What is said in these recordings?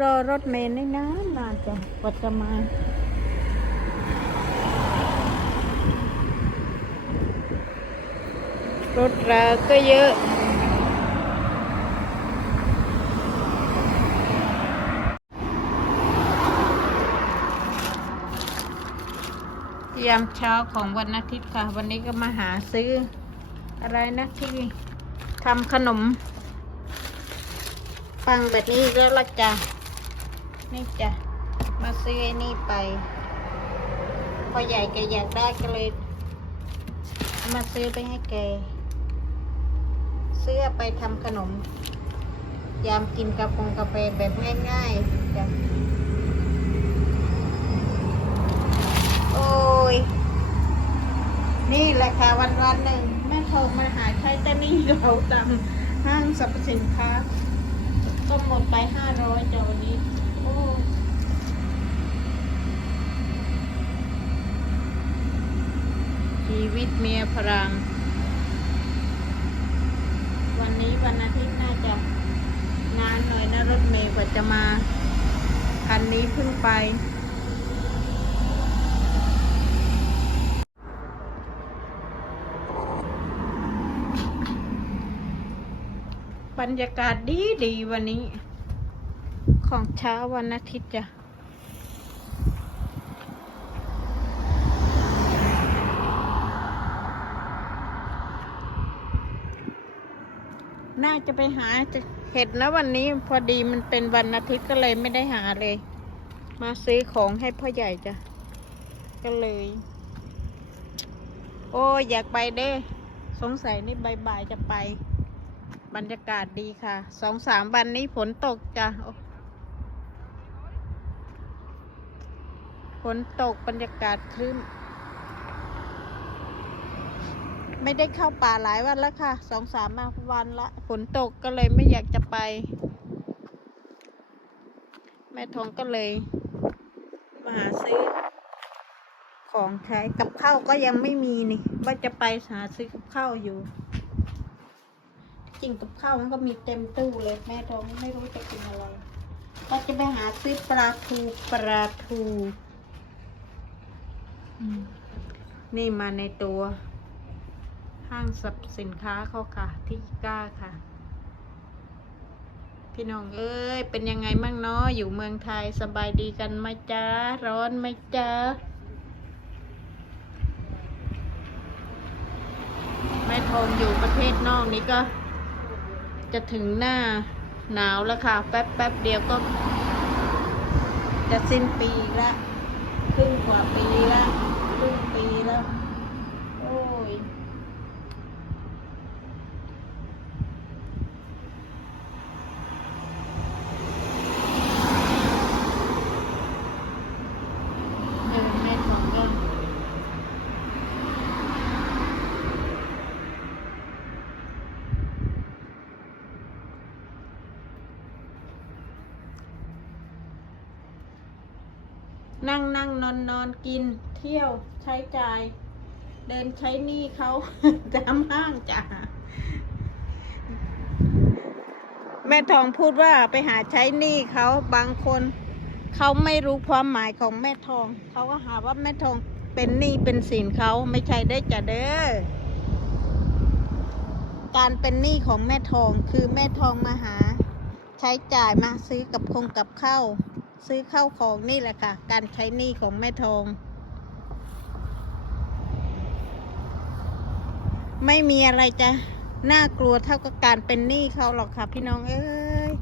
รอรถเมล์นี่นานนานจ้ะกว่าจะมารถราก็เยอะยามเช้าของวันอาทิตย์ค่ะ วันนี้ก็มาหาซื้อ อะไรนะที่ทำขนม ปังแบบนี้แล้วละจ้ะ นี่จ้ะ มาซื้อไอ้นี่ไป พอใหญ่แกอยากได้ก็เลย มาซื้อไปให้แก ซื้อไปทำขนม ยามกินกาแฟกาแฟแบบง่ายๆจ้ะ โอ้ย นี่แหละค่ะวันวันหนึ่งแม่โทรมาหาใช้แต่นี่เราตามห้างสรรพสินค้าก็หมดไปห้าร้อยจ้ะวันนี้ ชีวิตเมียพลัง วันนี้วันอาทิตย์น่าจะนานหน่อยนะรถเมย์กว่าจะมา คันนี้เพิ่งไป บรรยากาศดีดีวันนี้ ของเช้าวันอาทิตย์จ้ะน่าจะไปหาเห็ดนะวันนี้พอดีมันเป็นวันอาทิตย์ก็เลยไม่ได้หาเลย มาซื้อของให้พ่อใหญ่จ้ะ ก็เลย โอ้ยอยากไปเด้ สงสัยนี่บ่ายๆจะไป บรรยากาศดีค่ะ สองสามวันนี้ฝนตกจ้ะโอ้ฝ นตกบรรยากาศครึ้ม ไม่ได้เข้าป่าหลายวันแล้วค่ะสองสามวันละฝนตกก็เลยไม่อยากจะไป แม่ทองก็เลย มาหาซื้อ ของใช้กับข้าวก็ยังไม่มีนี่ ว่าจะไปหาซื้อกับข้าวอยู่จริงกับข้าวมันก็มีเต็มตู้เลยแม่ทองไม่รู้จะกินอะไรก็จะไปหาซื้อปลาทูปลาทู นี่มาในตัว ห้างสรรพสินค้าเขาค่ะ ที่ก้าค่ะ พี่น้องเอ้ย เป็นยังไงมั่งเนาะอยู่เมืองไทยสบายดีกันไหมจ้าร้อนไหมจ้าแม่ทองอยู่ประเทศนอกนี้ก็ จะถึงหน้าหนาวแล้วค่ะ แป๊บแป๊บเดียวก็ จะสิ้นปีละ ครึ่งกว่าปีแล้วครึ่งปีแล้ว โอ้ย เออแม่ของก็ นั่งนั่งนอนนอนกิน เที่ยวใช้จ่าย เดินใช้หนี้เขาตามห้างจ้ะแม่ทองพูดว่าไปหาใช้หนี้เขาบางคน เขาไม่รู้ความหมายของแม่ทอง เขาก็หาว่าแม่ทองเป็นหนี้เป็นสินเขาไม่ใช่ได้จ้ะเด้อการเป็นหนี้ของแม่ทองคือแม่ทองมาหา ใช้จ่ายมาซื้อกับคงกับข้าว ซื้อข้าวของนี่แหละค่ะ การใช้หนี้ของแม่ทอง ไม่มีอะไรจะน่ากลัวเท่ากับการเป็นหนี้เขาหรอกค่ะ พี่น้องเอ้ย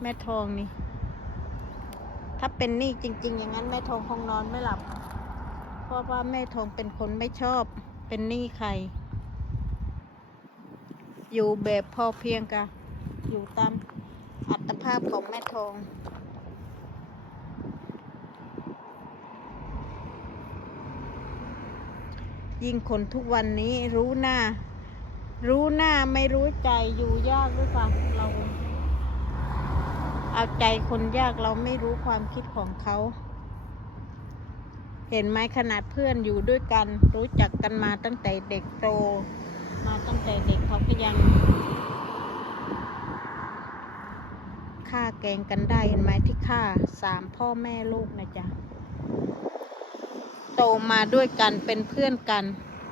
แม่ทองนี่ ถ้าเป็นหนี้จริง ๆ อย่างนั้นแม่ทองคงนอนไม่หลับ เพราะว่าแม่ทองเป็นคนไม่ชอบเป็นหนี้ใคร อยู่แบบพอเพียงกะอยู่ตามอัตภาพของแม่ทอง ยิ่งคนทุกวันนี้รู้หน้า รู้หน้าไม่รู้ใจอยู่ยากหรือเปล่าเรา เอาใจคนยากเราไม่รู้ความคิดของเขา เห็นไหมขนาดเพื่อนอยู่ด้วยกัน รู้จักกันมาตั้งแต่เด็กโต มาตั้งแต่เด็กเขาก็ยังฆ่าแกงกันได้เห็นไหมที่ฆ่าสามพ่อแม่ลูกนะจ๊ะ โตมาด้วยกันเป็นเพื่อนกัน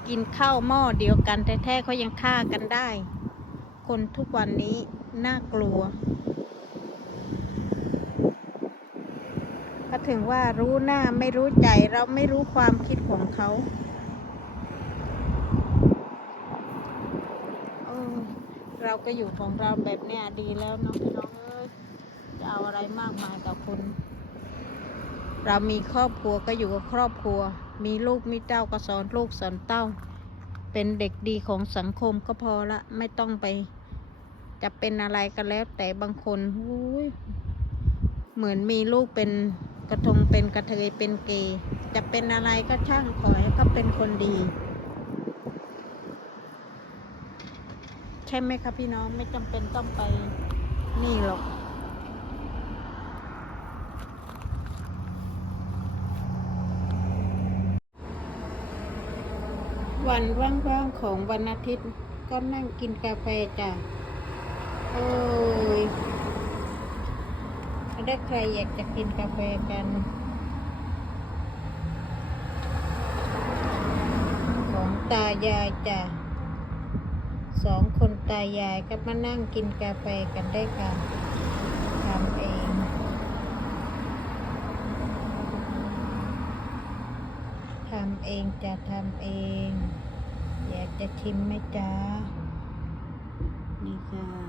กินข้าวหม้อเดียวกันแท้ๆเขายังฆ่ากันได้ คนทุกวันนี้น่ากลัว ก็ถึงว่ารู้หน้าไม่รู้ใจเราไม่รู้ความคิดของเขาเออเราก็อยู่ของเราแบบเนี้ยดีแล้วนาะพี่น้องเอ้ยจะเอาอะไรมากมายกับคุณ เรามีครอบครัวก็อยู่กับครอบครัว มีลูกมีเต้าก็สอนลูกสอนเต้า เป็นเด็กดีของสังคมก็พอละ ไม่ต้องไป จะเป็นอะไรก็แล้ว แต่บางคนเหมือนมีลูกเป็นกระทงเป็นกระเทยเป็นเกย์จะเป็นอะไรก็ช่างขอให้เขาเป็นคนดี ใช่ไหมคะพี่น้องไม่จำเป็นต้องไปนี่หรอก วันว่างๆของวันอาทิตย์ ก็นั่งกินกาแฟจ้ะโอ้ยถ้าใครอยากจะกินกาแฟกันของตายายจ้ะสองคนตายายก็มานั่งกินกาแฟกันได้ค่ะทำเอง ทำเองจะทำเอง อยากจะชิมไหมจ๊ะนี่ค่ะ